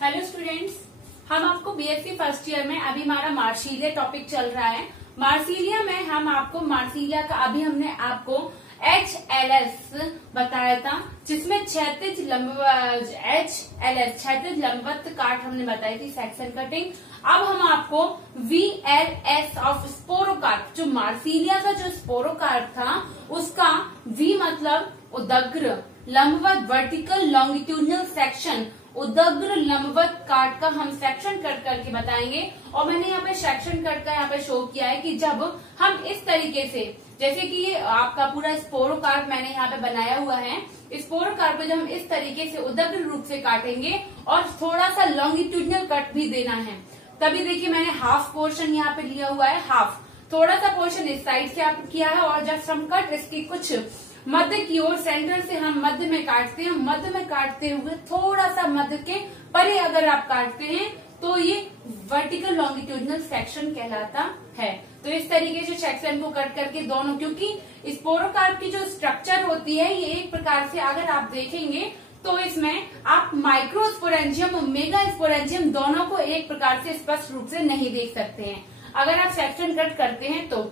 Hello students, हम आपको BSc first year में अभी हमारा मार्सिलिया टॉपिक चल रहा है। मार्सिलिया में हम आपको मार्सिलिया का अभी हमने आपको HLS बताया था, जिसमें क्षैतिज लंबवत काट हमने बताई थी, सेक्शन कटिंग। अब हम आपको VLS ऑफ स्पोरोकार्प, जो मार्सिलिया का जो स्पोरोकार्प था उसका V मतलब उदग्र लंबवत वर्टिकल लॉन्गिट्यूडनल सेक्शन, उदग्र लंबवत काट का हम सेक्शन कट करके बताएंगे। और मैंने यहाँ पे सेक्शन कट का यहाँ पे शो किया है कि जब हम इस तरीके से, जैसे कि ये आपका पूरा स्पोरोकार्प मैंने यहाँ पे बनाया हुआ है, स्पोरोकार्प को जब हम इस तरीके से उदग्र रूप से काटेंगे और थोड़ा सा लॉन्गिट्यूडनल कट भी देना है, तभी देखिए मैंने हाफ पोर्शन यहाँ पे लिया हुआ है, हाफ थोड़ा सा पोर्शन इस साइड से आप किया है। और जब हम कट इसकी कुछ मध्य की ओर, सेंटर से हम मध्य में काटते हैं, मध्य में काटते हुए थोड़ा सा मध्य के परे अगर आप काटते हैं तो ये वर्टिकल लॉन्गिट्यूडनल सेक्शन कहलाता है। तो इस तरीके से सेक्शन को कट करके दोनों, क्योंकि स्पोरोकार्प की जो स्ट्रक्चर होती है ये एक प्रकार से अगर आप देखेंगे तो इसमें आप माइक्रोस्पोरेंजियम और मेगा स्पोरेंजियम दोनों को एक प्रकार से स्पष्ट रूप से नहीं देख सकते हैं अगर आप सेक्शन कट करते हैं तो।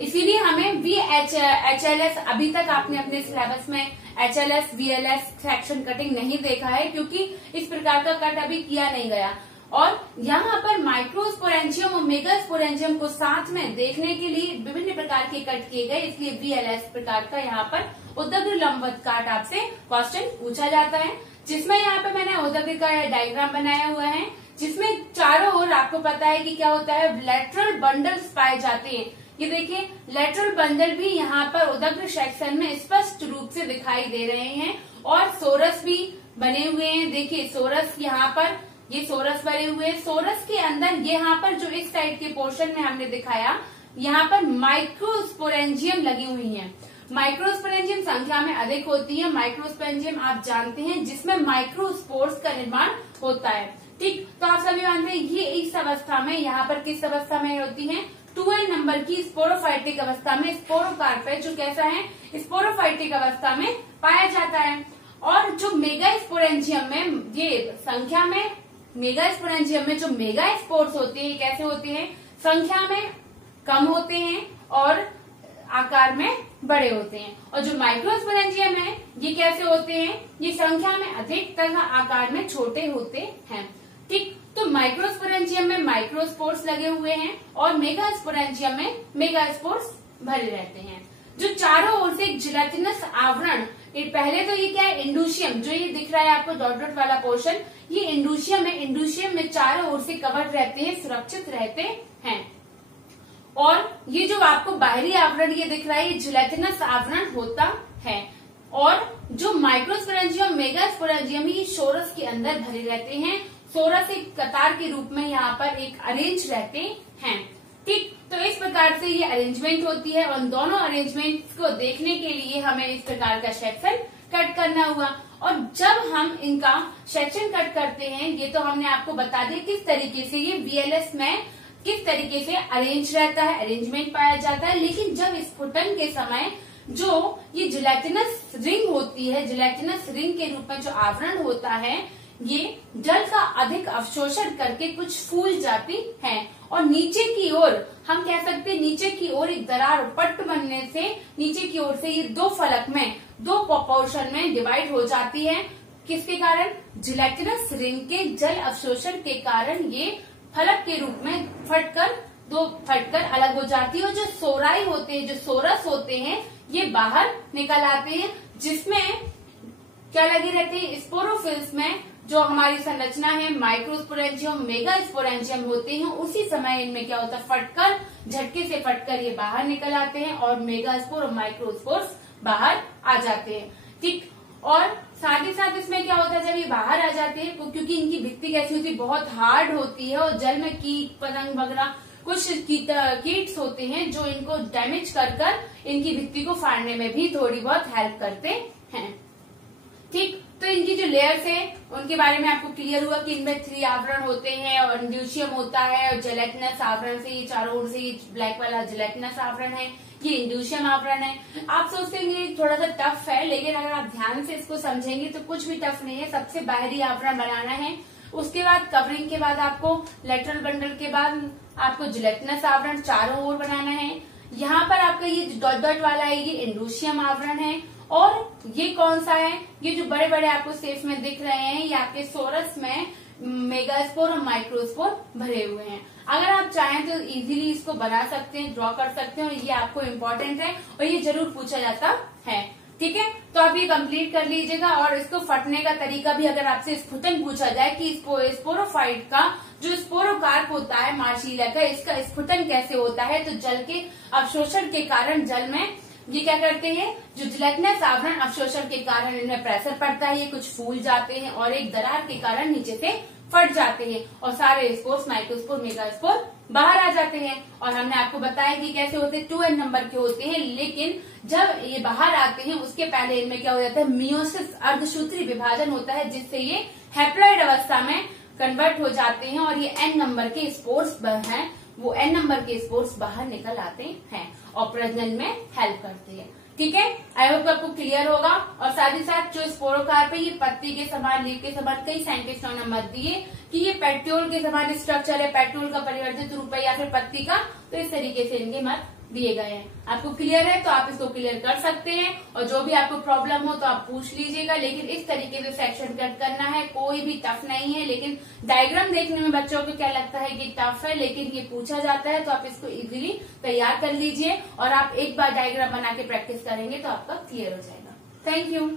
इसीलिए हमें VHLS, अभी तक आपने अपने सिलेबस में HLS VLS सेक्शन कटिंग नहीं देखा है, क्योंकि इस प्रकार का कट अभी किया नहीं गया। और यहाँ पर माइक्रोस्पोरेंजियम और मेगा स्पोरेंजियम को साथ में देखने के लिए विभिन्न प्रकार के कट किए गए, इसलिए VLS प्रकार का यहाँ पर उदग्र लंबवत काट आपसे क्वेश्चन पूछा जाता है। जिसमें यहाँ पे मैंने उदग्र का डायग्राम बनाया हुआ है, जिसमें चारों ओर आपको पता है कि क्या होता है, लेटरल बंडल्स पाए जाते हैं। ये देखिए लेटरल बंडल भी यहाँ पर उदग्र सेक्शन में स्पष्ट रूप से दिखाई दे रहे हैं। और सोरस भी बने हुए हैं, देखिए सोरस यहाँ पर, ये सोरस बने हुए हैं। सोरस के अंदर यहाँ पर जो इस साइड के पोर्शन में हमने दिखाया, यहाँ पर माइक्रोस्पोरेंजियम लगी हुई है। माइक्रोस्पोरेंजियम संख्या में अधिक होती है। माइक्रोस्पोरेंजियम आप जानते हैं जिसमें माइक्रोस्पोर्स का निर्माण होता है, ठीक। तो आप सभी जानते हैं ये इस अवस्था में, यहाँ पर किस अवस्था में होती है, 2n नंबर की स्पोरोफाइटिक अवस्था में स्पोरोकार्प है जो कैसा है, स्पोरोफाइटिक अवस्था में पाया जाता है। और जो मेगा स्पोरेंजियम में, ये संख्या में, मेगा स्पोरेंजियम में जो मेगा स्पोर्स होते हैं कैसे होते हैं, संख्या में कम होते हैं और आकार में बड़े होते हैं। और जो माइक्रोस्पोरेंजियम है ये कैसे होते हैं, ये संख्या में अधिक तथा आकार में छोटे होते हैं, ठीक। तो माइक्रोस्पोरेंजियम में माइक्रोस्पोर्स लगे हुए हैं और मेगा स्पोरेंजियम में मेगा स्पोर्स भरे रहते हैं। जो चारों ओर से एक जिलेटिनस आवरण, पहले तो ये क्या है, इंडूशियम, जो ये दिख रहा है आपको डॉट डॉट वाला पोर्शन, ये इंडूशियम है। इंडूशियम में चारों ओर से कवर रहते हैं, सुरक्षित रहते हैं। और ये जो आपको बाहरी आवरण ये दिख रहा है, ये जिलेटिनस आवरण होता है। और जो माइक्रोस्पोरेंजियम मेगा स्पोरेंजियम ये सोरस के अंदर भरे रहते हैं। सोरस एक कतार के रूप में यहाँ पर एक अरेंज रहते हैं, ठीक। तो इस प्रकार से ये अरेंजमेंट होती है और दोनों अरेंजमेंट को देखने के लिए हमें इस प्रकार का सेक्शन कट करना हुआ। और जब हम इनका सेक्शन कट करते हैं, ये तो हमने आपको बता दिया किस तरीके से ये VLS में किस तरीके से अरेंज रहता है, अरेंजमेंट पाया जाता है। लेकिन जब स्फुटन के समय जो ये जिलेटिनस रिंग होती है, जिलेटिनस रिंग के रूप में जो आवरण होता है, ये जल का अधिक अवशोषण करके कुछ फूल जाती है और नीचे की ओर, हम कह सकते हैं नीचे की ओर एक दरार पट्ट बनने से नीचे की ओर से ये दो फलक में, दो पोर्शन में डिवाइड हो जाती है। किसके कारण, जिलेटिनस रिंग के जल अवशोषण के कारण ये फलक के रूप में फटकर अलग हो जाती है। और जो सोराई होते हैं, जो सोरस होते हैं, ये बाहर निकल आते हैं, जिसमें क्या लगे रहते हैं, स्पोरोफिल्स में जो हमारी संरचना है माइक्रोस्पोरेंजियम मेगा स्पोरेंजियम होते हैं, उसी समय इनमें क्या होता है, फटकर, झटके से फटकर ये बाहर निकल आते हैं और मेगा स्पोर और माइक्रोस्पोर्स बाहर आ जाते हैं, ठीक। और साथ ही साथ इसमें क्या होता है, जब ये बाहर आ जाते हैं तो क्योंकि इनकी भित्ति कैसी होती है, बहुत हार्ड होती है और जल में कीट पतंग वगैरह कुछ कीट्स होते हैं जो इनको डैमेज कर इनकी भित्ति को फाड़ने में भी थोड़ी बहुत हेल्प करते हैं, ठीक। तो इनकी जो लेयर्स है उनके बारे में आपको क्लियर हुआ कि इनमें 3 आवरण होते हैं और इंड्यूशियम होता है और जिलेटिनस आवरण से ये चारों ओर से ये ब्लैक वाला जिलेटिनस आवरण है, ये इंड्यूशियम आवरण है। आप सोचते हैं ये थोड़ा सा टफ है, लेकिन अगर आप ध्यान से इसको समझेंगे तो कुछ भी टफ नहीं है। सबसे बाहरी आवरण बनाना है उसके बाद कवरिंग के बाद आपको लेटरल बंडल के बाद आपको जिलेटिनस आवरण चारों ओर बनाना है। यहाँ पर आपका ये डॉट डॉट वाला है ये इंडोशियम आवरण है। और ये कौन सा है, ये जो बड़े बड़े आपको शेप में दिख रहे हैं ये आपके सोरस में मेगास्पोर और माइक्रोस्पोर भरे हुए हैं। अगर आप चाहें तो इजीली इसको बना सकते हैं, ड्रॉ कर सकते हैं, और ये आपको इम्पोर्टेंट है और ये जरूर पूछा जाता है। ठीक है, तो आप ये कंप्लीट कर लीजिएगा। और इसको फटने का तरीका भी अगर आपसे स्फुटन पूछा जाए कि स्पोरोफाइट का जो स्पोरोकार्प होता है मार्सिलिया का, इसका स्फुटन कैसे होता है, तो जल के अवशोषण के कारण जल में ये क्या करते हैं, जो जिलेटिनस आवरण अवशोषण के कारण इनमें प्रेशर पड़ता है, ये कुछ फूल जाते हैं और एक दरार के कारण नीचे से फट जाते हैं और सारे स्पोर्स माइक्रोस्पोर मेगास्पोर बाहर आ जाते हैं। और हमने आपको बताया कि कैसे होते हैं, 2n नंबर के होते हैं, लेकिन जब ये बाहर आते हैं उसके पहले इनमें क्या हो जाता है, मियोसिस अर्धसूत्री विभाजन होता है, जिससे ये हैप्लॉइड अवस्था में कन्वर्ट हो जाते हैं और ये n नंबर के स्पोर्स हैं, वो n नंबर के स्पोर्स बाहर निकल आते हैं और प्रजनन में हेल्प करते हैं। ठीक है, आई होप आपको क्लियर होगा। और साथ ही साथ जो स्पोरोकार्प है ये पत्ती के समान, लीफ के समान, कई साइंटिस्टों ने मत दिए कि ये पेट्रोल के समान स्ट्रक्चर है, पेट्रोल का परिवर्तित रूप है या फिर पत्ती का, तो इस तरीके से इनके मत दिए गए हैं। आपको क्लियर है तो आप इसको क्लियर कर सकते हैं और जो भी आपको प्रॉब्लम हो तो आप पूछ लीजिएगा। लेकिन इस तरीके से सेक्शन कट करना है, कोई भी टफ नहीं है। लेकिन डायग्राम देखने में बच्चों को क्या लगता है कि टफ है, लेकिन ये पूछा जाता है तो आप इसको इजीली तैयार कर लीजिए और आप एक बार डायग्राम बना के प्रैक्टिस करेंगे तो आपका क्लियर हो जाएगा। Thank you.